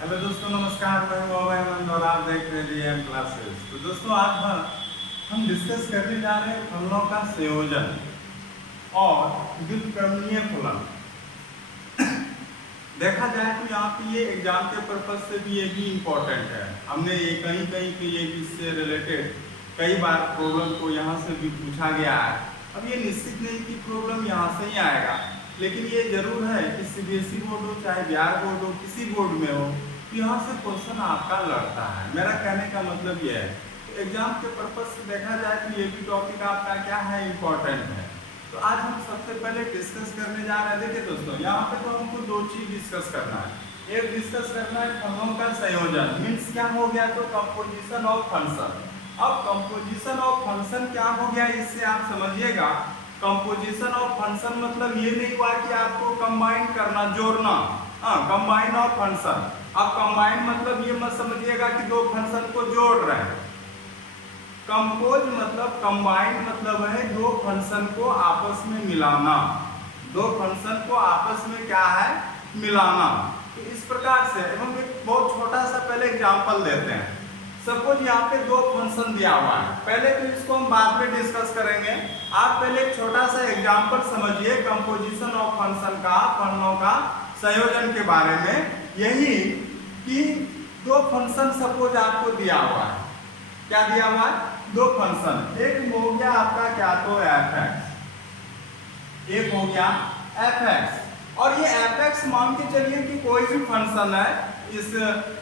Hello दोस्तों, नमस्कार। मैं हूं अभय आनंद और आप देख रहे हैं जीएम क्लासेस। तो दोस्तों, आज हम डिस्कस करने जा रहे हैं फलनों का संयोजन और व्युत्क्रमणीय फलन। देखा जाए तो यहाँ पे ये एग्जाम के पर्पज से भी ये भी इम्पोर्टेंट है। हमने ये कहीं कहीं पे ये इससे रिलेटेड कई बार प्रॉब्लम को यहाँ से भी पूछा गया है। अब ये निश्चित नहीं कि प्रॉब्लम यहाँ से ही आएगा, लेकिन ये जरूर है कि सीबीएसई बोर्ड हो चाहे बिहार बोर्ड हो, किसी बोर्ड में हो, यहाँ से क्वेश्चन आपका लड़ता है। मेरा कहने का मतलब ये है, तो एग्जाम के पर्पज से देखा जाए तो ये भी टॉपिक आपका क्या है, इम्पोर्टेंट है। तो आज हम सबसे पहले डिस्कस करने जा रहे हैं। देखिए दोस्तों, यहाँ पे तो हमको दो चीज डिस्कस करना है। एक डिस्कस करना है फलनों का संयोजन, मीन्स क्या हो गया, तो कंपोजिशन ऑफ फंक्शन। अब कंपोजिशन ऑफ फंक्शन क्या हो गया, इससे आप समझिएगा। कंपोजिशन ऑफ फंक्शन मतलब ये नहीं हुआ कि आपको कंबाइन करना, जोड़ना। Combine of function. अब कंबाइन मतलब ये मत समझिएगा कि दो फंक्शन को जोड़ रहे हैं। कंपोज मतलब कंबाइन मतलब है दो फंक्शन को आपस में मिलाना। दो फंक्शन को आपस में क्या है, मिलाना। तो इस प्रकार से हम एक बहुत छोटा सा पहले एग्जांपल देते हैं। सपोज यहाँ पे दो फंक्शन दिया हुआ है, पहले तो इसको हम बाद में डिस्कस करेंगे। आप पहले एक छोटा सा एग्जांपल समझिए कंपोजिशन ऑफ फंक्शन का, फलनों का संयोजन के बारे में। यही कि दो फंक्शन सपोज आपको दिया हुआ है। क्या दिया हुआ है, दो फंक्शन। एक हो गया आपका क्या, तो fx, एक हो गया fx। और ये fx मान के चलिए कि कोई भी फंक्शन है। इस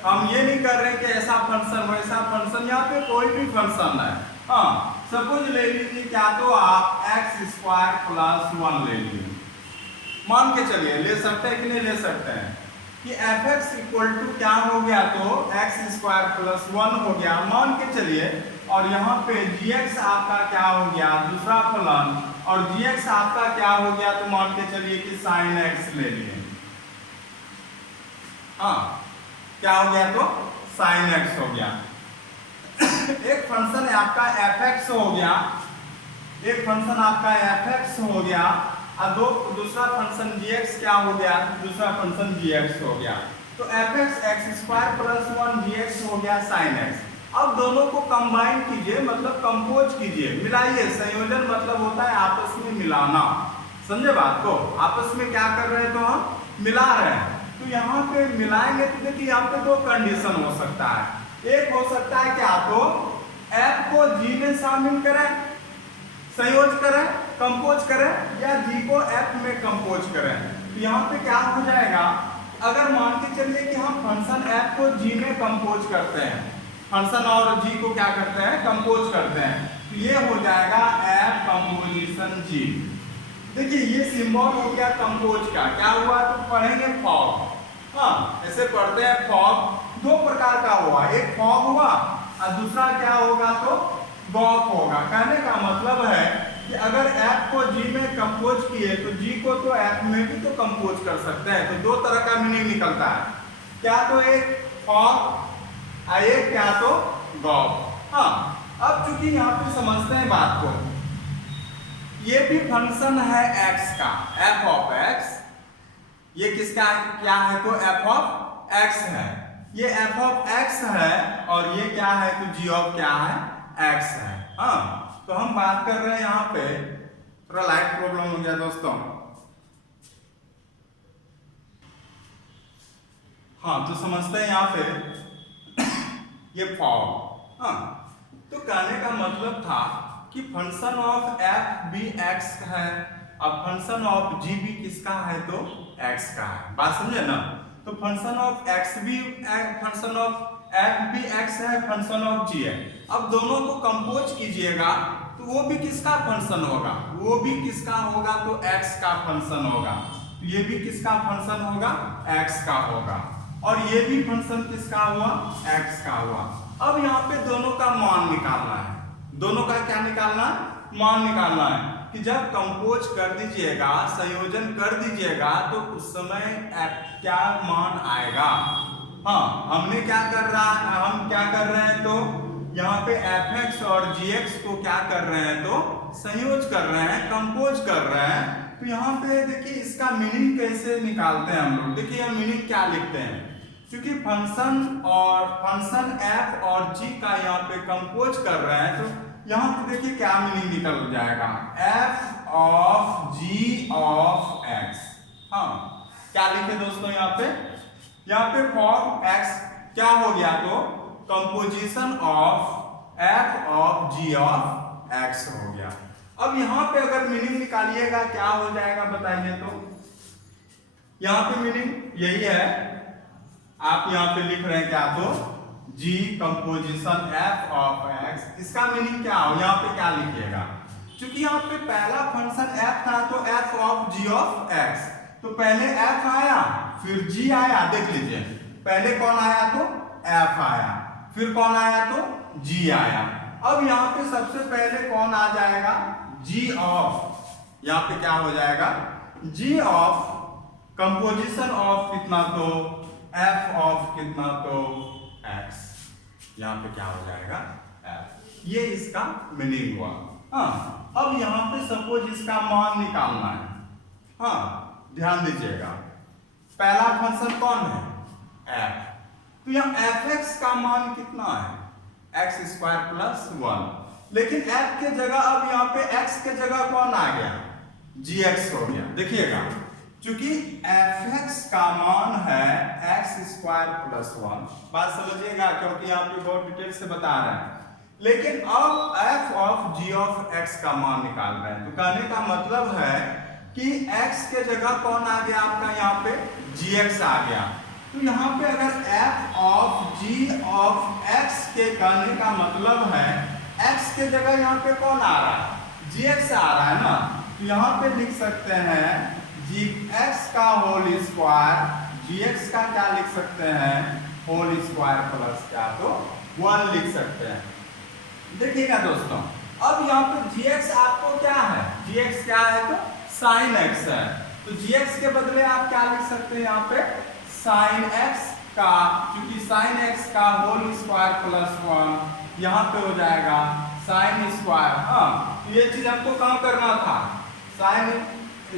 हम ये नहीं कर रहे कि ऐसा फंक्शन वैसा फंक्शन, यहाँ पे कोई भी फंक्शन है। सपोज ले लीजिए क्या, तो आप x² + 1 ले लीजिए। मान के चलिए, ले सकते हैं कि नहीं ले सकते हैं, कि fx = क्या हो गया, तो x² + 1 हो गया, मान के चलिए। और यहाँ पे gx आपका क्या हो गया, दूसरा फलन। और gx आपका क्या हो गया, तो मान के चलिए कि sin x ले लिए। क्या हो गया, तो sin x हो गया। एक फंक्शन है आपका fx हो गया, एक फंक्शन आपका fx हो गया, और दूसरा फंक्शन gx क्या हो गया, दूसरा फंक्शन gx हो गया। तो fx x² + 1 gx हो गया sin x। अब दोनों को कंबाइन कीजिए, मतलब कंपोज कीजिए, मिलाइए। संयोजन मतलब होता है आपस में मिलाना। समझे बात को, आपस में क्या कर रहे हैं, तो हम मिला रहे हैं। तो यहाँ पे मिलाएंगे तो देखिए यहाँ पे दो कंडीशन हो सकता है। एक हो सकता है क्या, तो f को g में शामिल करें, संयोज करें, कंपोज करें, या g को f में कंपोज करें। तो यहाँ पे क्या हो जाएगा, अगर मान के चलिए कि हम फंक्शन f को g में कंपोज करते हैं, फंक्शन और g को क्या करते हैं, कंपोज करते हैं, तो ये हो जाएगा f कंपोजिशन g। देखिए ये सिंबल हो गया कंपोज का। क्या हुआ, तो पढ़ेंगे फॉग। ऐसे पढ़ते हैं फॉग। दो प्रकार का हुआ, एक फॉग हुआ और दूसरा क्या होगा, तो गॉफ होगा। कहने का मतलब है कि अगर f को g में कंपोज किए तो g को तो f में भी तो कंपोज कर सकते हैं। तो दो तरह का मीनिंग निकलता है, क्या तो एक फॉग, एक क्या तो गॉफ। अब चूंकि यहाँ पे समझते हैं बात को, ये भी फंक्शन है x का, f(x). ये किसका क्या है, तो f(x) है। ये f(x) है और ये क्या है, तो g क्या है, x है। तो हम बात कर रहे हैं यहाँ पे, थोड़ा लाइट प्रॉब्लम हो गया दोस्तों। तो समझते हैं यहाँ पे ये फॉर्म। तो कहने का मतलब था कि फंक्शन ऑफ f भी x है, अब फंक्शन ऑफ g भी किसका है, तो x का है। बात समझे ना। तो फंक्शन ऑफ x भी, फंक्शन ऑफ f भी x है, फंक्शन ऑफ g है। अब दोनों को कंपोज कीजिएगा तो वो भी किसका फंक्शन होगा, वो भी किसका होगा, तो x का फंक्शन होगा। तो ये भी किसका फंक्शन होगा, x का होगा। और ये भी फंक्शन किसका हुआ, x का हुआ। अब यहाँ पे दोनों का मान निकालना है। दोनों का क्या निकालना है, मान निकालना है। कि जब कंपोज कर दीजिएगा, संयोजन कर दीजिएगा, तो उस समय क्या मान आएगा। हमने क्या कर रहा है, हम क्या कर रहे हैं, तो यहाँ पे fx और gx को क्या कर रहे हैं, तो संयोज कर रहे हैं, कंपोज कर रहे हैं। तो यहाँ पे देखिए इसका मीनिंग कैसे निकालते हैं हम लोग। देखिए मीनिंग क्या लिखते हैं, क्योंकि फंक्शन एफ और जी का यहाँ पे कंपोज कर रहे हैं, तो यहाँ पे देखिए क्या मीनिंग निकल जाएगा, F of G of X. हाँ, क्या लिखे दोस्तों यहाँ पे फॉर एक्स क्या हो गया, तो composition of F of G of X हो गया। अब यहाँ पे अगर मीनिंग निकालिएगा क्या हो जाएगा बताइए, तो यहाँ पे मीनिंग यही है, आप यहाँ पे लिख रहे हैं क्या, तो g composition f of x, इसका मीनिंग क्या हो, यहाँ पे क्या लिखिएगा, क्योंकि यहाँ पे पहला फंक्शन f था तो f of g of x, तो पहले f आया फिर g आया, देख लीजिए पहले कौन आया, तो f आया, फिर कौन आया, तो g आया। अब यहाँ पे सबसे पहले कौन आ जाएगा, g ऑफ, यहाँ पे क्या हो जाएगा, g ऑफ कंपोजिशन ऑफ कितना, तो f ऑफ कितना, तो x, यहाँ पे क्या हो जाएगा f, ये इसका मीनिंग हुआ। हाँ, अब यहाँ पे सपोज इसका मान निकालना है। हाँ, ध्यान दीजिएगा, पहला फंक्शन कौन है, f, तो यहाँ fx का मान कितना है, x स्क्वायर प्लस 1, लेकिन f के जगह अब यहाँ पे x के जगह कौन आ गया, gx हो गया। देखिएगा क्योंकि fx का मान है x स्क्वायर प्लस 1, बात समझिएगा क्योंकि यहाँ पे बहुत डिटेल से बता रहे हैं, लेकिन अब f of g of x का मान निकाल रहे हैं, तो कहने का मतलब है कि x के जगह कौन आ गया आपका, यहाँ पे gx आ गया। तो यहाँ पे अगर f of g of x के कहने का मतलब है x के जगह यहाँ पे कौन आ रहा है, gx आ रहा है ना, तो यहाँ पे लिख सकते हैं gx का होल स्क्वायर, gx का क्या लिख सकते हैं, होल स्क्वायर प्लस क्या, तो 1 लिख सकते हैं। देखिएगा दोस्तों, अब यहाँ पे gx आपको क्या है, gx क्या है, तो sin x है, तो gx के बदले आप क्या लिख सकते हैं यहाँ पे, sin x का, क्योंकि sin x का होल स्क्वायर प्लस 1 यहाँ पे हो जाएगा sin स्क्वायर। हाँ, तो ये चीज आपको कहाँ करना था, sin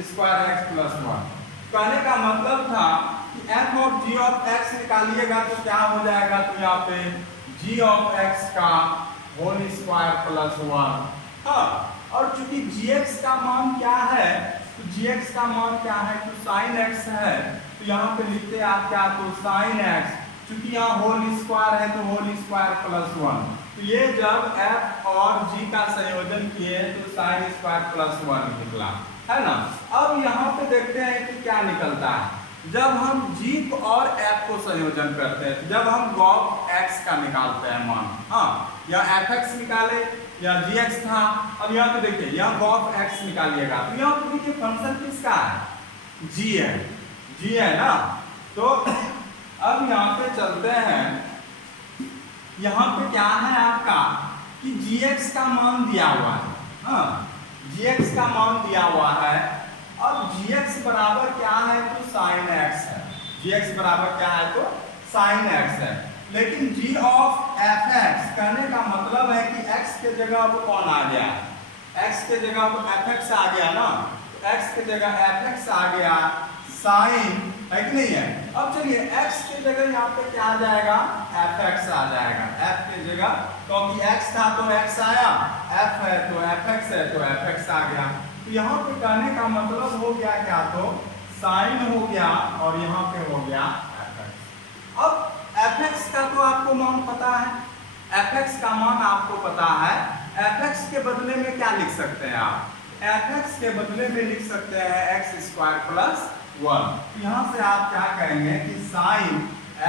स्क्वायर x प्लस 1, कहने का मतलब था कि f of g of x निकालिएगा तो क्या हो जाएगा, तो यहाँ पे g ऑफ x का होल स्क्वायर प्लस 1। हाँ, और चूंकि gx का मान क्या है, तो gx का मान क्या है, तो sin x है, तो यहाँ पे लिखते हैं आप क्या, तो sin x, चूंकि यहाँ होल स्क्वायर है तो होल स्क्वायर प्लस 1, तो ये जब f और g का संयोजन किए तो sin स्क्वायर प्लस 1 निकला, है ना। अब यहाँ पे देखते हैं कि क्या निकलता है, जब हम g और f को संयोजन करते हैं, जब हम gॉफ x का निकालते हैं मान, हाँ, या fx निकाले या gx था, अब यहाँ पे देखिए यहाँ gॉफ x निकालिएगा, तो यहाँ पे देखिए फंक्शन किसका है, g है ना। तो अब यहाँ पे चलते हैं, यहाँ पे क्या है आपका कि gx का मान दिया हुआ है, हाँ, gx का मान दिया हुआ है, अब gx बराबर क्या है, तो sin x है, gx बराबर क्या है, तो sin x है, लेकिन g ऑफ fx कहने का मतलब है कि x के जगह अब कौन आ गया, x के जगह अब fx आ गया ना, तो x के जगह fx आ गया, sin है कि नहीं है। अब चलिए x के जगह यहाँ पे क्या आ जाएगा, fx आ जाएगा, f के जगह, क्योंकि x था तो x आया, f है तो fx है तो fx आ गया, तो यहाँ पे कहने का मतलब हो गया क्या, तो sin हो गया और यहाँ पे हो गया fx। अब fx का तो आपको मान पता है, fx का मान आपको पता है, fx के बदले में क्या लिख सकते हैं आप, fx के बदले में लिख सकते हैं x स्क्वायर प्लस 1, तो यहाँ से आप क्या कहेंगे कि sin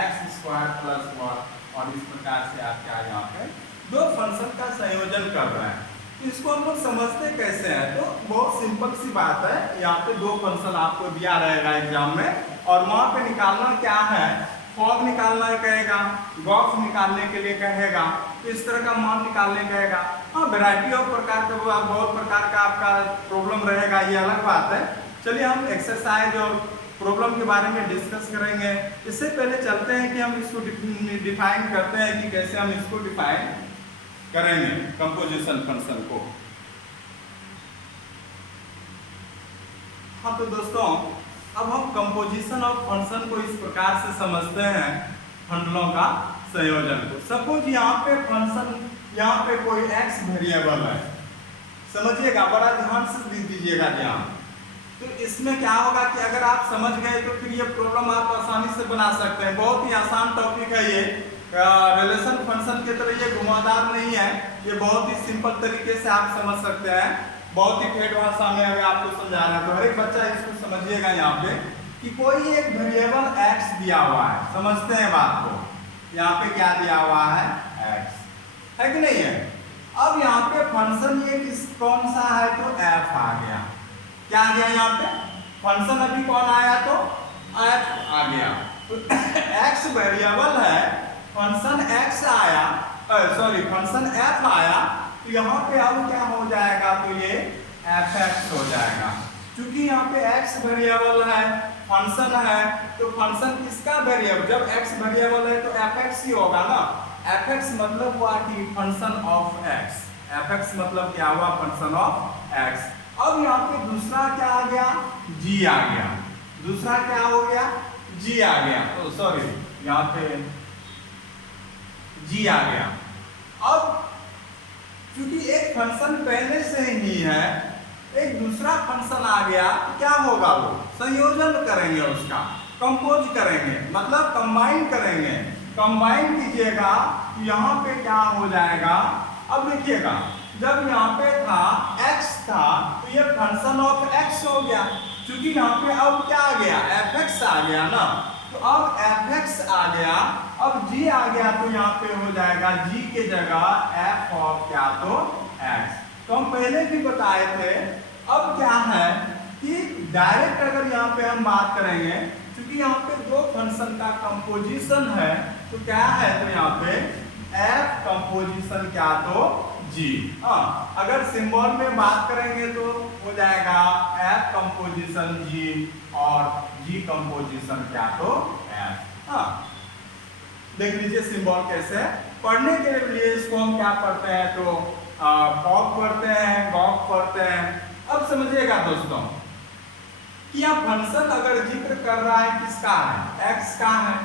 x स्क्वायर प्लस 1, और इस प्रकार से आप क्या यहाँ पे दो फंक्शन का संयोजन कर रहे हैं। तो इसको हम लोग समझते कैसे हैं, तो बहुत सिंपल सी बात है, यहाँ पे दो फंक्शन आपको दिया रहेगा एग्जाम में, और वहां पे निकालना क्या है, फॉग निकालना कहेगा, गॉफ निकालने के लिए कहेगा, तो इस तरह का मान निकालने कहेगा। हाँ, वैरायटी ऑफ प्रकार का बहुत प्रकार का आपका प्रॉब्लम रहेगा, ये अलग बात है। चलिए हम एक्सरसाइज और प्रॉब्लम के बारे में डिस्कस करेंगे। इससे पहले चलते हैं कि हम इसको डिफाइन करते हैं कि कैसे हम इसको डिफाइन करेंगे कंपोजिशन फंक्शन को। हाँ, तो दोस्तों अब हम कंपोजिशन ऑफ फंक्शन को इस प्रकार से समझते हैं, फंक्शनों का संयोजन को। सपोज यहाँ पे फंक्शन, यहाँ पे कोई x वेरिएबल है, समझिएगा, बड़ा ध्यान से दीजिएगा ध्यान। तो इसमें क्या होगा कि अगर आप समझ गए तो फिर ये प्रॉब्लम आप आसानी से बना सकते हैं। बहुत ही आसान टॉपिक है ये, रिलेशन फंक्शन की तरह ये घुमावदार नहीं है, ये बहुत ही सिंपल तरीके से आप समझ सकते हैं। बहुत ही ठेठ भाषा में अगर आपको समझा रहे हैं तो हर एक बच्चा इसको समझिएगा। यहाँ पे कि कोई एक वेरिएबल x दिया हुआ है, समझते हैं बात को। यहाँ पे क्या दिया हुआ है, x है कि नहीं है। अब यहाँ पे फंक्शन ये कौन सा है, तो f आ गया। क्या आ गया यहाँ पे, फंक्शन अभी कौन आया, तो f आ गया। तो x वेरिएबल है, फंक्शन x आया, सॉरी फंक्शन f आया, तो यहाँ पे अब क्या हो जाएगा, तो ये fx हो जाएगा। क्योंकि यहाँ पे x वेरिएबल है, फंक्शन है, तो फंक्शन किसका वेरिएबल, जब x वेरिएबल है तो fx ही होगा ना। fx मतलब हुआ कि फंक्शन ऑफ x, fx मतलब क्या हुआ, फंक्शन ऑफ x। अब यहाँ पे दूसरा क्या आ गया, g आ गया। दूसरा क्या हो गया, g आ गया, तो सॉरी यहाँ पे g आ गया। अब क्योंकि एक फंक्शन पहले से ही है, एक दूसरा फंक्शन आ गया, तो क्या होगा, वो संयोजन करेंगे, उसका कंपोज करेंगे, मतलब कंबाइन करेंगे। कंबाइन कीजिएगा तो यहाँ पे क्या हो जाएगा, अब देखिएगा, जब यहाँ पे था x था तो ये फंक्शन ऑफ x हो गया। क्योंकि यहाँ पे अब क्या आ गया, fx आ गया ना, तो अब fx आ गया, अब g आ गया, तो यहाँ पे हो जाएगा g के जगह f ऑफ क्या, तो x। तो हम पहले भी बताए थे। अब क्या है कि डायरेक्ट अगर यहाँ पे हम बात करेंगे, क्योंकि यहाँ पे दो फंक्शन का कंपोजिशन है, तो क्या है, तो यहाँ पे f कंपोजिशन क्या, तो g। अगर सिंबल में बात करेंगे तो हो जाएगा f कंपोजिशन g और g कंपोजिशन क्या, तो f। देख लीजिए सिंबल कैसे पढ़ने के लिए इसको हम क्या पढ़ते हैं, तो कॉक पढ़ते हैं, गॉक पढ़ते हैं। अब समझिएगा दोस्तों कि यह फंक्शन अगर जिक्र कर रहा है किसका है, x का है,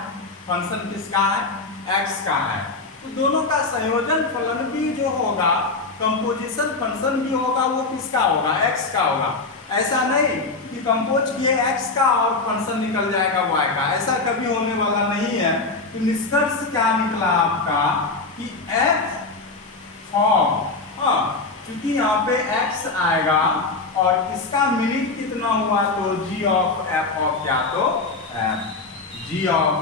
फंक्शन किसका है, x का है, तो दोनों का संयोजन फलन भी जो होगा, कंपोजिशन फंक्शन भी होगा, वो किसका होगा, x का होगा। ऐसा नहीं कि कंपोज किए x का और फंक्शन निकल जाएगा y का, ऐसा कभी होने वाला नहीं है। तो निष्कर्ष क्या निकला आपका कि f फॉर्म, क्योंकि यहाँ पे x आएगा और इसका मीनिंग कितना हुआ, तो g ऑफ f ऑफ क्या, तो f, g of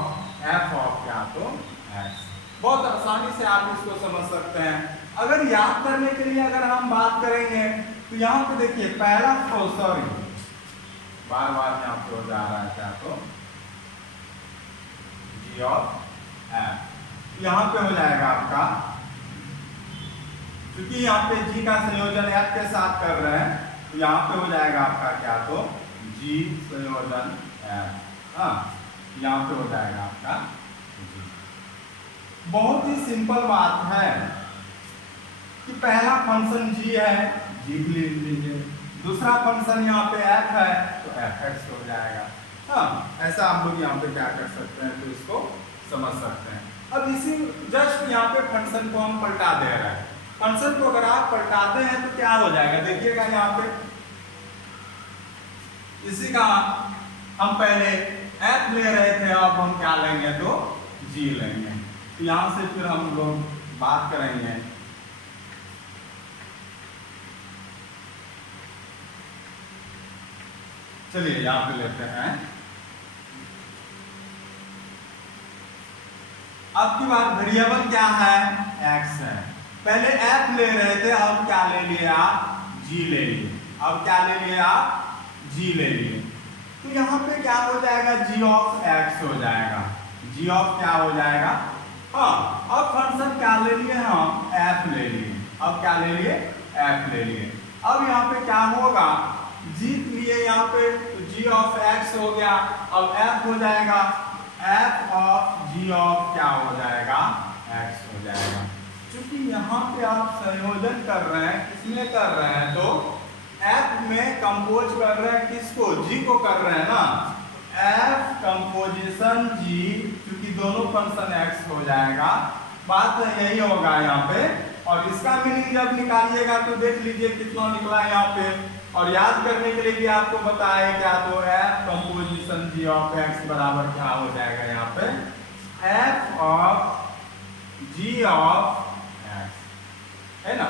f of क्या, तो x। बहुत आसानी से आप इसको समझ सकते हैं। अगर याद करने के लिए अगर हम बात करेंगे तो यहाँ पे देखिए पहला, सॉरी बार बार यहाँ पे हो जा रहा है क्या, तो g ऑफ f यहाँ पे हो जाएगा आपका, क्योंकि यहाँ पे g का संयोजन f के साथ कर रहे हैं, तो यहाँ पे हो जाएगा आपका क्या, तो g संयोजन f। यहाँ पे हो जाएगा आपका g। बहुत ही सिंपल बात है कि पहला फंक्शन g है, g लिख लीजिए, दूसरा फंक्शन यहाँ पे f है, तो fx हो जाएगा। ऐसा आप लोग यहाँ पे क्या कर सकते हैं, तो इसको समझ सकते हैं। अब इसी जस्ट यहाँ पे फंक्शन को हम पलटा दे रहे हैं। फंक्शन को अगर आप पलटाते हैं तो क्या हो जाएगा, देखिएगा यहाँ पे इसी का हम पहले f ले रहे थे, अब हम क्या लेंगे, तो g लेंगे। तो यहाँ से फिर हम लोग बात करेंगे, चलिए यहाँ पे लेते हैं। अब की बार वेरिएबल क्या है, x है। पहले f ले रहे थे, अब क्या ले लिए आप, g ले लिए। अब क्या ले लिए आप, g ले लिए। तो यहाँ पे क्या हो जाएगा, g ऑफ x हो जाएगा, g ऑफ क्या हो जाएगा। अब फंक्शन क्या ले लिए हम, f ले लिए। अब क्या ले लिए, f ले लिए। अब यहाँ पे क्या होगा, g लिए यहाँ पे, तो g ऑफ x हो गया, अब f हो जाएगा, f ऑफ g ऑफ क्या हो जाएगा, x हो जाएगा। क्योंकि यहाँ पे आप संयोजन कर रहे हैं, किसमें कर रहे हैं, तो f में कंपोज कर रहे हैं, किसको, g को कर रहे हैं ना। एफ कंपोजिशन जी, क्योंकि दोनों फंक्शन एक्स हो जाएगा, बात तो यही होगा यहाँ पे। और इसका मीनिंग जब निकालिएगा तो देख लीजिए कितना निकला यहाँ पे। और याद करने के लिए भी आपको बताया क्या, तो F composition G of X बराबर क्या हो जाएगा यहाँ पे, F of G of X, है ना।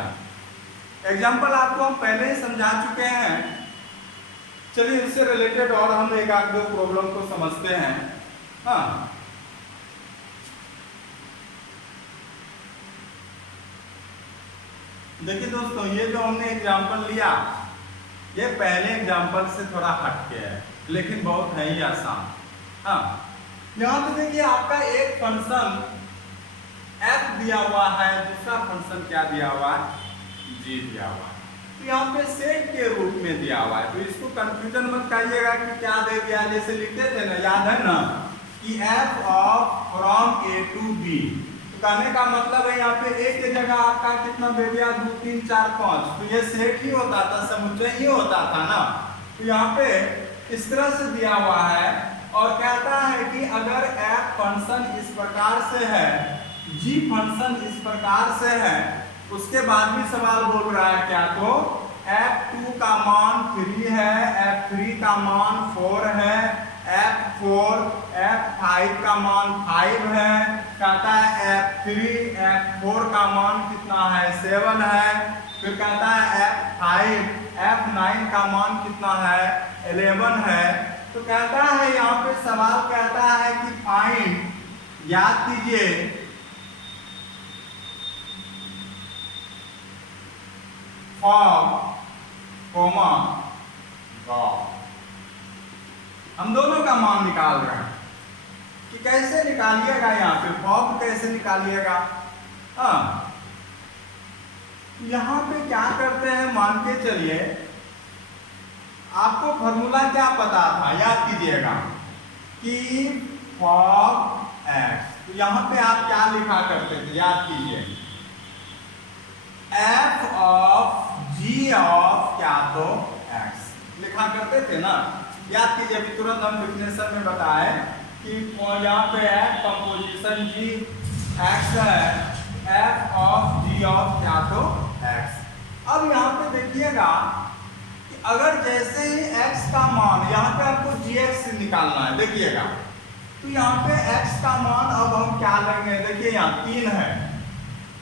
एग्जाम्पल आपको हम पहले ही समझा चुके हैं। चलिए इससे रिलेटेड और हम एक आध दो प्रॉब्लम को समझते हैं। हाँ, देखिए दोस्तों, ये जो हमने एग्जाम्पल लिया, ये पहले एग्जाम्पल से थोड़ा हटके है, लेकिन बहुत है ही आसान। हाँ, यहाँ पे देखिए आपका एक फंक्शन f दिया हुआ है, दूसरा फंक्शन क्या दिया हुआ है, g दिया हुआ है। तो यहाँ पे सेट के रूप में दिया हुआ है, तो इसको कंफ्यूजन मत करिएगा कि क्या दे दिया। जैसे लिखते थे ना, याद है ना, कि f of from a to b। तो कहने का मतलब है यहाँ पे a के जगह आपका कितना दे दिया, 2 3 4 5। तो ये सेट ही होता था, समुच्चय ही होता था ना। तो यहाँ पे इस तरह से दिया हुआ है और कहता है कि अगर f फंक्शन इस प्रकार से है, g फंक्शन इस प्रकार से है, उसके बाद भी सवाल बोल रहा है क्या, तो f2 का मान 3 है, f3 का मान 4 है, f5 का मान 5 है, कहता है f4 का मान कितना है, 7 है, फिर कहता है f9 का मान कितना है, 11 है। तो कहता है यहाँ पे सवाल कहता है कि फाइंड, याद कीजिए, कॉमा गॉड, हम दोनों का मान निकाल रहे हैं। कि कैसे निकालिएगा, यहाँ पे फॉर्म कैसे निकालिएगा। हाँ, यहाँ पे क्या करते हैं, मान के चलिए आपको फॉर्मूला क्या पता था, याद कीजिएगा कि फॉर एक्स। तो यहाँ पे आप क्या लिखा करते थे, याद कीजिए, f ऑफ g ऑफ क्या, तो x लिखा करते थे ना। याद कीजिए, अभी तुरंत हम डिफिनेशन में बताए कि यहाँ पे f कंपोजिशन g x है, f ऑफ g ऑफ क्या, तो x। अब यहाँ पे देखिएगा कि अगर जैसे ही x का मान, यहाँ पे आपको gx निकालना है, देखिएगा, तो यहाँ पे x का मान अब हम क्या लेंगे, देखिए यहाँ 3 है,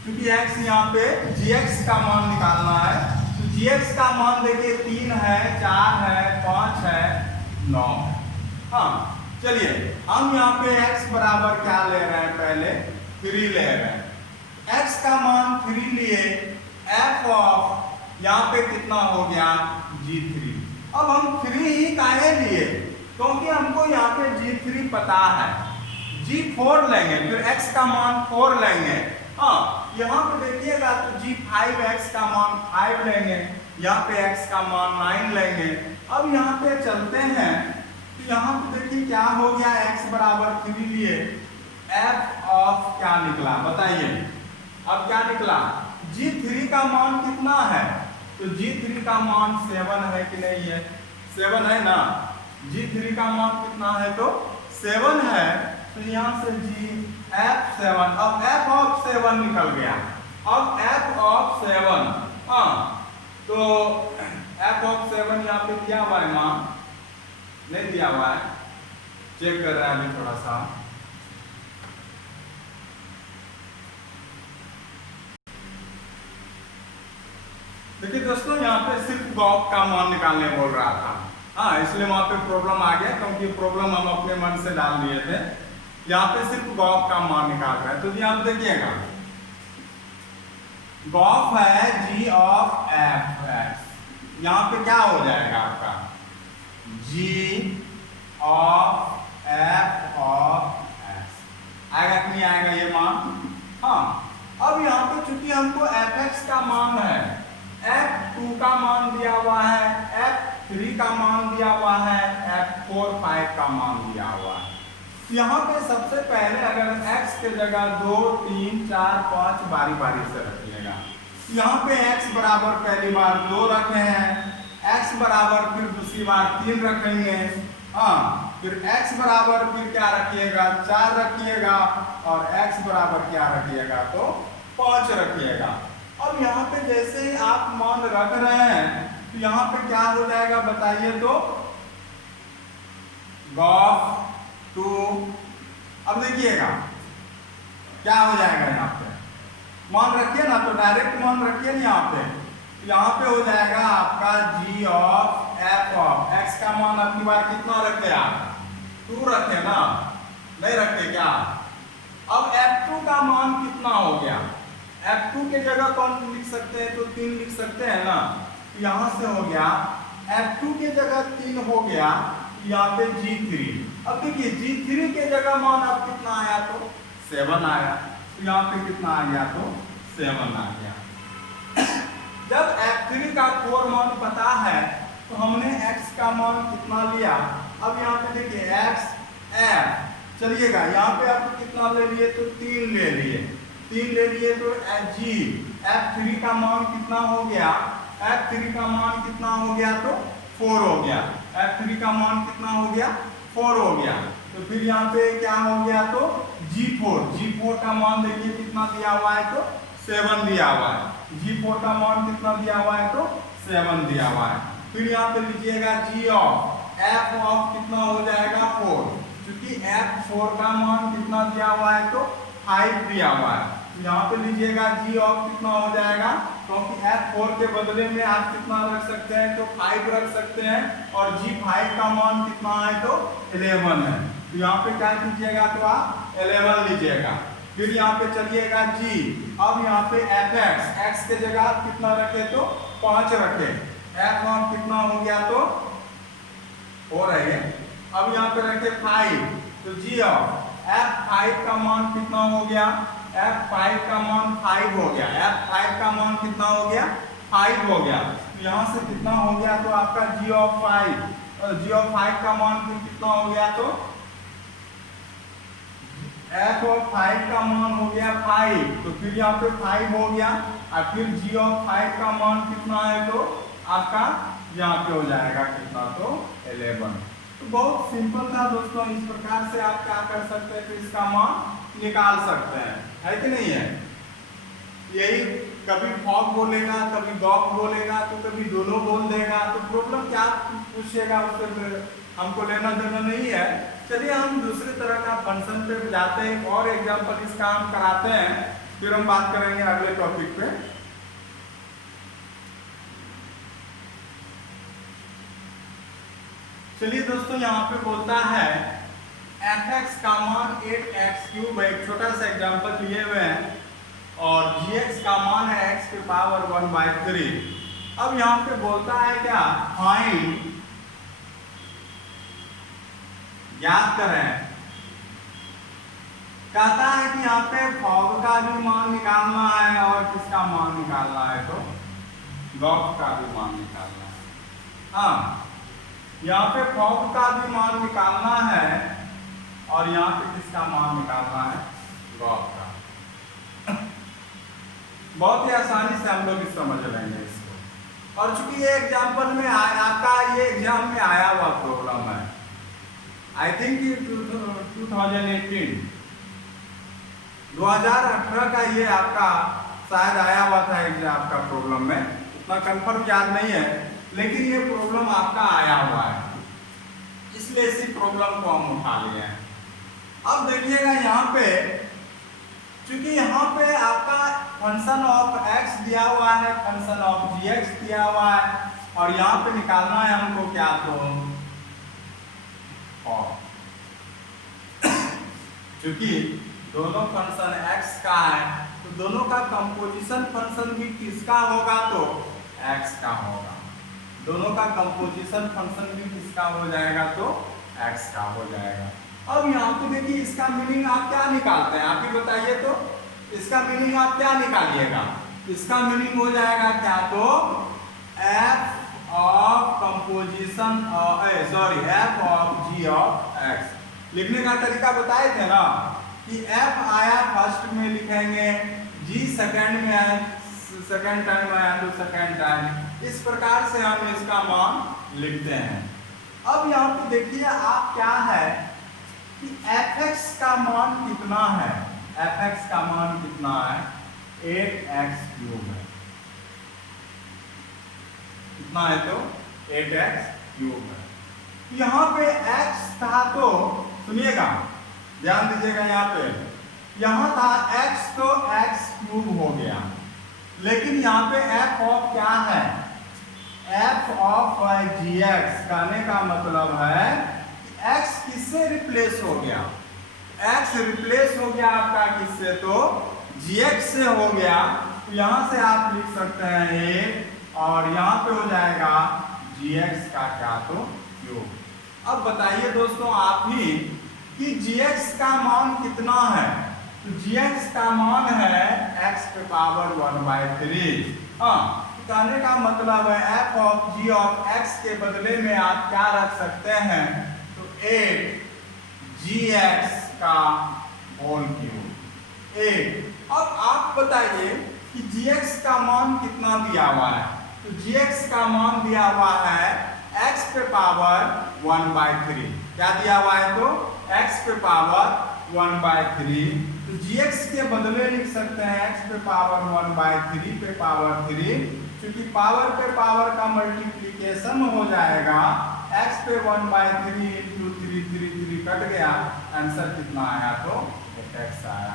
क्योंकि x यहाँ पे gx का मान निकालना है। तो gx का मान देखिए 3 है, 4 है, 5 है, 9 है। हाँ, चलिए हम यहाँ पे x बराबर क्या ले रहे हैं, पहले 3 ले रहे हैं। x का मान 3 लिए, f ऑफ यहाँ पे कितना हो गया, g3। अब हम 3 ही काहे लिए, क्योंकि हमको यहाँ पे g3 पता है, g4 लेंगे, फिर x का मान 4 लेंगे। हाँ, यहाँ पे देखिएगा तो g5x का मान 5 लेंगे, यहाँ पे x का मान 9 लेंगे। अब यहाँ पे चलते हैं, तो यहाँ पे देखिए क्या हो गया, x बराबर 3 लिए, f ऑफ क्या निकला, बताइए। अब क्या निकला, g3 का मान कितना है, तो g3 का मान 7 है कि नहीं है, 7 है ना। g3 का मान कितना है, तो 7 है। तो यहाँ से f7, अब f ऑफ 7 निकल गया। अब f ऑफ 7, हाँ, तो f ऑफ 7 यहाँ पे दिया हुआ है, मान नहीं दिया हुआ है, चेक कर रहा है अभी थोड़ा सा। देखिए दोस्तों, यहाँ पे सिर्फ गॉफ का मान निकालने बोल रहा था। हाँ, इसलिए वहां पे प्रॉब्लम आ गया, क्योंकि प्रॉब्लम हम अपने मन से डाल दिए थे। यहाँ पे सिर्फ गॉफ का मान निकाल रहा है। तो यहाँ पे देखिएगा, गॉफ है g ऑफ f x, यहाँ पे क्या हो जाएगा आपका, g of f of x आएगा कि नहीं आएगा ये मान। हाँ, अब यहाँ पे चूंकि हमको f(x) का मान है, f2 का मान दिया हुआ है, f3 का मान दिया हुआ है, f4 5 का मान दिया हुआ है। यहाँ पे सबसे पहले अगर x के जगह 2 3 4 5 बारी बारी से रखिएगा। यहाँ पे x बराबर पहली बार 2 रखे हैं, x बराबर फिर दूसरी बार 3 रखेंगे। हाँ, फिर x बराबर फिर क्या रखिएगा 4 रखिएगा और x बराबर क्या रखिएगा तो 5 रखिएगा। अब यहाँ पे जैसे ही आप मान रख रहे हैं तो यहाँ पे क्या हो जाएगा बताइए तो गॉफ 2। अब देखिएगा क्या हो जाएगा यहाँ पे मान रखिए ना तो डायरेक्ट मान रखिए ना यहाँ पे हो जाएगा आपका g of f of x का मान अपनी बार कितना रखे आप 2 रखे ना नहीं रखे क्या। अब f2 का मान कितना हो गया f2 के जगह कौन लिख सकते हैं तो 3 लिख सकते हैं ना। यहाँ से हो गया f2 के जगह 3 हो गया यहाँ पे g3। अब देखिए g3 के जगह मान अब कितना आया तो 7 आया तो यहाँ पे कितना आ गया तो 7 आ गया। जब f3 का कोर मान पता है तो हमने x का मान कितना लिया। अब यहाँ पे देखिए x f चलिएगा यहाँ पे आप कितना ले लिए तो 3 ले लिए तो g f3 का मान कितना हो गया f3 का मान कितना हो गया तो 4 हो गया। f3 का मान कितना हो गया 4 हो गया। तो फिर यहाँ पे क्या हो गया तो g4 का मान देखिए कितना दिया हुआ है तो 7 दिया हुआ है। g4 का मान कितना दिया हुआ है तो 7 दिया हुआ है। फिर यहाँ पे लीजिएगा g ऑफ f ऑफ कितना हो जाएगा 4 क्योंकि f4 का मान कितना दिया हुआ है तो 5 दिया हुआ है। यहाँ पे लीजिएगा g ऑफ कितना हो जाएगा क्योंकि f4 के बदले में आप कितना रख सकते हैं तो 5 रख सकते हैं और g5 का मान कितना है तो 11 है। तो यहाँ पे क्या कीजिएगा तो आप 11 लीजिएगा। फिर यहाँ पे चलिएगा g अब यहाँ पे fx x के जगह आप कितना रखे तो 5 रखे f ऑफ कितना हो गया तो 4 है। अब यहाँ पे रखे 5 तो g ऑफ f5 का मान कितना हो गया f5 का मान 5 हो गया। f5 का मान कितना हो गया 5 हो गया। तो यहाँ से कितना हो गया तो आपका g ऑफ 5 का मान फिर कितना हो गया तो f ऑफ 5 का मान हो गया 5 तो फिर यहाँ पे 5 हो गया और फिर g ऑफ 5 का मान कितना है तो आपका यहाँ पे हो जाएगा कितना तो 11। तो बहुत सिंपल था दोस्तों। इस प्रकार से आप क्या कर सकते हैं तो इसका मान निकाल सकते हैं है कि नहीं है। यही कभी फॉग बोलेगा कभी गॉफ बोलेगा तो कभी दोनों बोल देगा तो प्रॉब्लम क्या पूछेगा उससे हमको लेना देना नहीं है। चलिए हम दूसरे तरह का फंक्शन पे जाते हैं और एग्जांपल इसका हम कराते हैं फिर हम बात करेंगे अगले टॉपिक पे। चलिए दोस्तों यहाँ पे बोलता है fx का मान 8x³ एक छोटा सा एग्जांपल लिए हुए हैं और gx का मान है x के पावर 1/3। अब यहाँ पे बोलता है क्या फाइंड याद करें कहता है कि यहाँ पे फॉग का भी मान निकालना है और किसका मान निकालना है तो गॉफ का भी मान निकालना है। हाँ यहाँ पे फॉग का भी मान निकालना है और यहाँ पे किसका मान निकालना है गॉफ का। बहुत ही आसानी से हम लोग समझ लेंगे इसको। और चूंकि ये एग्जाम्पल में आपका ये एग्जाम में आया हुआ प्रॉब्लम है आई थिंक 2018 का ये आपका शायद आया हुआ था एग्जाम आपका प्रॉब्लम में उतना कंफर्म याद नहीं है लेकिन ये प्रॉब्लम आपका आया हुआ है इसलिए इसी प्रॉब्लम को हम उठा लिए हैं। अब देखिएगा यहाँ पे क्योंकि यहाँ पे आपका फंक्शन ऑफ x दिया हुआ है फंक्शन ऑफ gx दिया हुआ है और यहाँ पे निकालना है हमको क्या तो क्योंकि दोनों फंक्शन x का है तो दोनों का कंपोजिशन फंक्शन भी किसका होगा तो x का होगा। दोनों का कंपोजिशन फंक्शन भी किसका हो जाएगा तो x का हो जाएगा। अब यहाँ पे देखिए इसका मीनिंग आप क्या निकालते हैं आप ही बताइए तो इसका मीनिंग आप क्या निकालिएगा। इसका मीनिंग हो जाएगा क्या तो f of composition f of g of x। लिखने का तरीका बताए थे ना कि f आया फर्स्ट में लिखेंगे g सेकंड में आया सेकंड टाइम आया तो सेकंड टाइम इस प्रकार से हम इसका मान लिखते हैं। अब यहाँ पे देखिए आप क्या है कि fx का मान कितना है, fx का मान कितना है 8x क्यूब है, कितना है तो 8x क्यूब है। यहाँ पे x था तो सुनिएगा ध्यान दीजिएगा, यहाँ था x तो x क्यूब हो गया, लेकिन यहाँ पे f ऑफ क्या है, f ऑफ gx कहने का मतलब है कि x किससे रिप्लेस हो गया, x रिप्लेस हो गया आपका किससे तो gx से हो गया। तो यहाँ से आप लिख सकते हैं 8 और यहाँ पे हो जाएगा gx का क्या तो क्यूब। अब बताइए दोस्तों आप ही कि gx का मान कितना है, तो gx का मान है x पे पावर 1/3। कहने का मतलब है f of g of x के बदले में आप क्या रख सकते हैं तो 8 gx का होल क्यूब 8। अब आप बताइए कि gx का मान कितना दिया हुआ है, तो gx का मान दिया हुआ है x पे पावर 1/3। क्या दिया हुआ है तो x पे पावर 1/3, तो gx के बदले लिख सकते हैं x पे पावर 1/3 पे पावर 3, क्योंकि पावर पे पावर का मल्टीप्लिकेशन हो जाएगा, x पे 1/3 इंटू 3 कट गया, आंसर कितना आया तो 8x आया।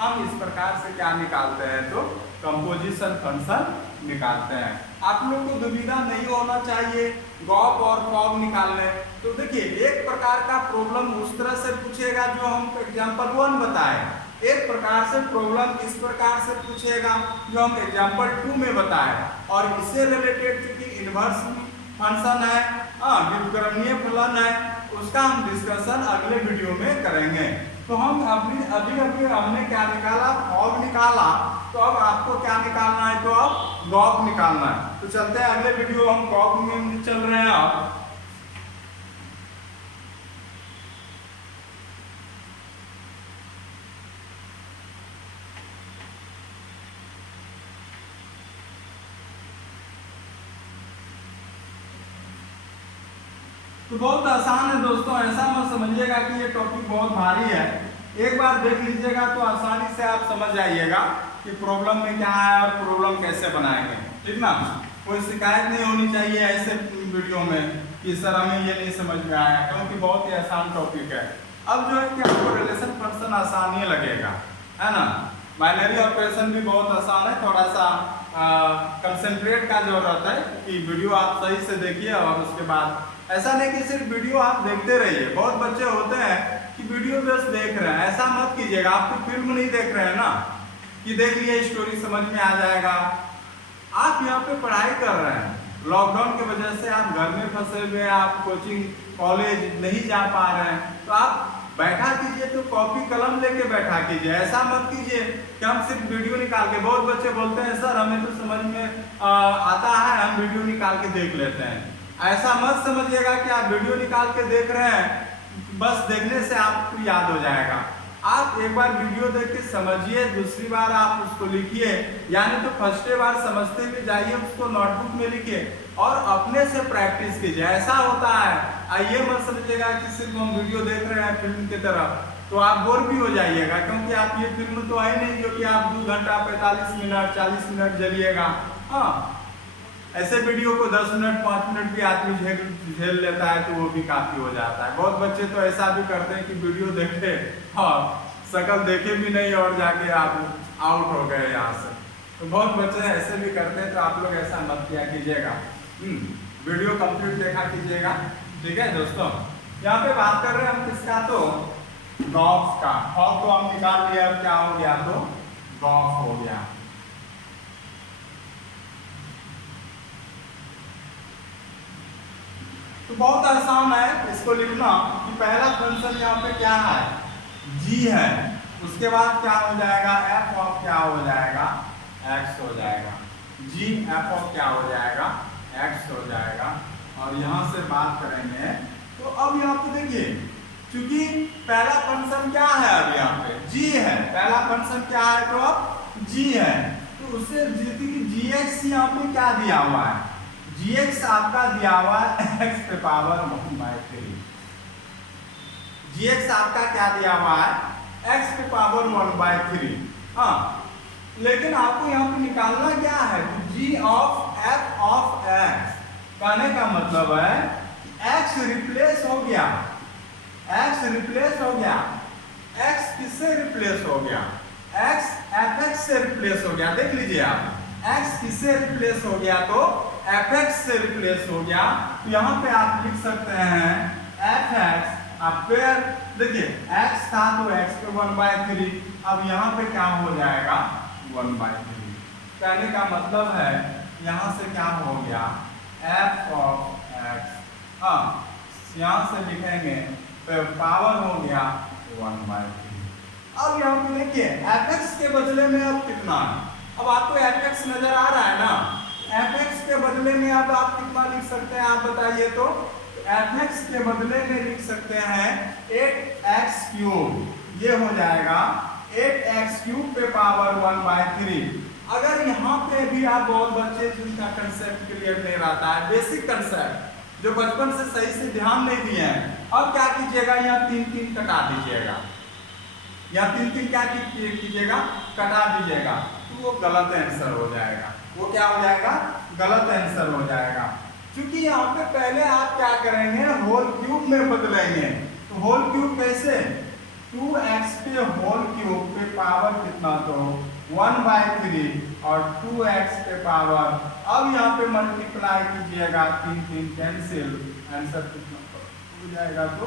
हम इस प्रकार से क्या निकालते हैं तो कंपोजिशन फंक्शन निकालते हैं। आप लोग को दुविधा नहीं होना चाहिए गॉप और फॉग निकालने। तो देखिए एक प्रकार का प्रॉब्लम उस तरह से पूछेगा जो हम एग्जांपल 1 बताए, एक प्रकार से प्रॉब्लम इस प्रकार से पूछेगा जो हम एग्जांपल 2 में बताए, और इससे रिलेटेड चूंकि इनवर्स फंक्शन है, व्युत्क्रमणीय फलन है, उसका हम डिस्कशन अगले वीडियो में करेंगे। तो हम अभी हमने क्या निकाला, फॉग निकाला, तो अब आपको क्या निकालना है तो अब गॉप निकालना है। तो चलते हैं अगले वीडियो, हम गॉप में चल रहे हैं अब। तो बहुत आसान है दोस्तों, ऐसा मत समझिएगा कि ये टॉपिक बहुत भारी है। एक बार देख लीजिएगा तो आसानी से आप समझ जाइएगा कि प्रॉब्लम में क्या है और प्रॉब्लम कैसे बनाएंगे, ठीक ना। कोई शिकायत नहीं होनी चाहिए ऐसे वीडियो में कि सर हमें ये नहीं समझ में आया, क्योंकि बहुत ही आसान टॉपिक है। अब जो है कि आपको रिलेशन फंक्शन आसान ही लगेगा, है ना। बाइनरी ऑपरेशन भी बहुत आसान है, थोड़ा सा कंसंट्रेट का जरूरत है कि वीडियो आप सही से देखिए, और उसके बाद ऐसा नहीं कि सिर्फ वीडियो आप देखते रहिए। बहुत बच्चे होते हैं कि वीडियो बस देख रहे हैं, ऐसा मत कीजिएगा। आप तो फिल्म नहीं देख रहे हैं ना कि देख लिए स्टोरी समझ में आ जाएगा। आप यहाँ पे पढ़ाई कर रहे हैं, लॉकडाउन की वजह से आप घर में फंसे हुए हैं, आप कोचिंग कॉलेज नहीं जा पा रहे हैं, तो आप बैठा कीजिए, तो कॉपी कलम लेके बैठा कीजिए। ऐसा मत कीजिए कि हम सिर्फ वीडियो निकाल के, बहुत बच्चे बोलते हैं सर हमें तो समझ में आता है, हम वीडियो निकाल के देख लेते हैं। ऐसा मत समझिएगा कि आप वीडियो निकाल के देख रहे हैं, बस देखने से आपको याद हो जाएगा। आप एक बार वीडियो देख के समझिए, दूसरी बार आप उसको लिखिए, यानी तो फर्स्ट बार समझते हुए जाइए, उसको नोटबुक में लिखिए और अपने से प्रैक्टिस कीजिए। ऐसा होता है, ये मत समझिएगा कि सिर्फ हम वीडियो देख रहे हैं फिल्म की तरफ, तो आप बोर भी हो जाइएगा, क्योंकि आप ये फिल्म तो है नहीं जो कि आप 2 घंटा 45 मिनट 40 मिनट जलिएगा। ऐसे वीडियो को 10 मिनट 5 मिनट भी आदमी झेल लेता है, तो वो भी काफी हो जाता है। बहुत बच्चे तो ऐसा भी करते हैं कि वीडियो देखे, शकल देखे भी नहीं और जाके आप आउट हो गए यहाँ से। तो बहुत बच्चे ऐसे भी करते हैं, तो आप लोग ऐसा मत किया कीजिएगा, वीडियो कंप्लीट देखा कीजिएगा, ठीक है दोस्तों। यहाँ पे बात कर रहे हैं हम किसका तो गॉफ का। फॉग तो हम निकाल लिया, अब क्या हो गया तो गॉफ हो गया। तो बहुत आसान है इसको लिखना कि पहला फंक्शन यहाँ पे क्या है g है, उसके बाद क्या हो जाएगा f ऑफ क्या हो जाएगा x हो जाएगा, g f ऑफ क्या हो जाएगा x हो जाएगा। और यहाँ से बात करेंगे तो अब यहाँ पे देखिए, क्योंकि पहला फंक्शन क्या है, अब यहाँ पे g है, पहला फंक्शन क्या है तो अब g है, तो उससे gx यहाँ पे क्या दिया हुआ है, gx आपका दिया हुआ x पे पावर 1/3। gx आपका क्या दिया हुआ है x पे पावर 1/3। हाँ, लेकिन आपको यहाँ पे निकालना क्या है, g of f of x। कहने का मतलब है x रिप्लेस हो गया, x रिप्लेस हो गया। x किससे रिप्लेस हो गया, x fx से रिप्लेस हो गया। देख लीजिए आप, x किससे रिप्लेस हो गया, तो fx से रिप्लेस हो गया। तो यहाँ पे आप लिख सकते हैं fx, अब फिर देखिए x था तो x पे 1/3, अब यहाँ पे क्या हो जाएगा 1/3। कहने का मतलब है यहाँ से क्या हो गया f ऑफ x, हाँ यहाँ से लिखेंगे तो पावर हो गया 1/3। अब यहाँ पे देखिए fx के बदले में अब कितना है, अब आपको fx नजर आ रहा है ना, fx के बदले में अब आप कितना लिख सकते हैं आप बताइए, तो fx के बदले में लिख सकते हैं 8x³, ये हो जाएगा 8x³ पे पावर 1/3। अगर यहाँ पे भी आप बहुत बच्चे जिनका कंसेप्ट क्लियर नहीं रहता है, बेसिक कंसेप्ट जो बचपन से सही से ध्यान नहीं दिए हैं, अब क्या कीजिएगा यहाँ 3 कटा दीजिएगा, यहाँ 3 क्या कीजिएगा कटा दीजिएगा, तो वो गलत आंसर हो जाएगा। वो क्या हो जाएगा, गलत आंसर हो जाएगा। क्योंकि यहाँ पे पहले आप क्या करेंगे होल क्यूब में बदलेंगे, तो होल क्यूब कैसे, 2x पे होल क्यूब पे पावर कितना, तो 1/3 और 2x पे पावर, अब यहाँ पे मल्टीप्लाई कीजिएगा 3 कैंसिल, आंसर कितना हो जाएगा, तो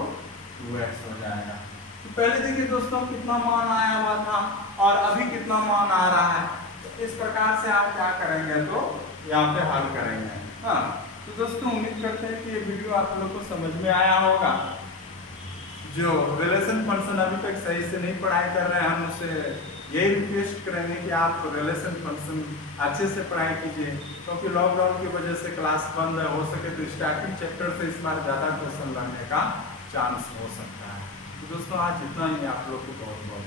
2x हो जाएगा। तो पहले देखिए दोस्तों कितना मान आया हुआ था और अभी कितना मान आ रहा है, तो इस प्रकार से आप क्या करेंगे, तो यहाँ पे हल करेंगे। हाँ, तो दोस्तों उम्मीद करते हैं कि ये वीडियो आप लोग को समझ में आया होगा। जो रिलेशन फंक्शन अभी तक सही से नहीं पढ़ाई कर रहे हैं, हम उससे यही रिक्वेस्ट करेंगे कि आप रिलेशन फंक्शन अच्छे से पढ़ाई कीजिए, क्योंकि लॉकडाउन की वजह से क्लास बंद है, हो सके तो स्टार्टिंग चैप्टर से इस बार ज़्यादा क्वेश्चन लाने का चांस हो सकता है। तो दोस्तों आज इतना ही, आप लोग को बहुत बहुत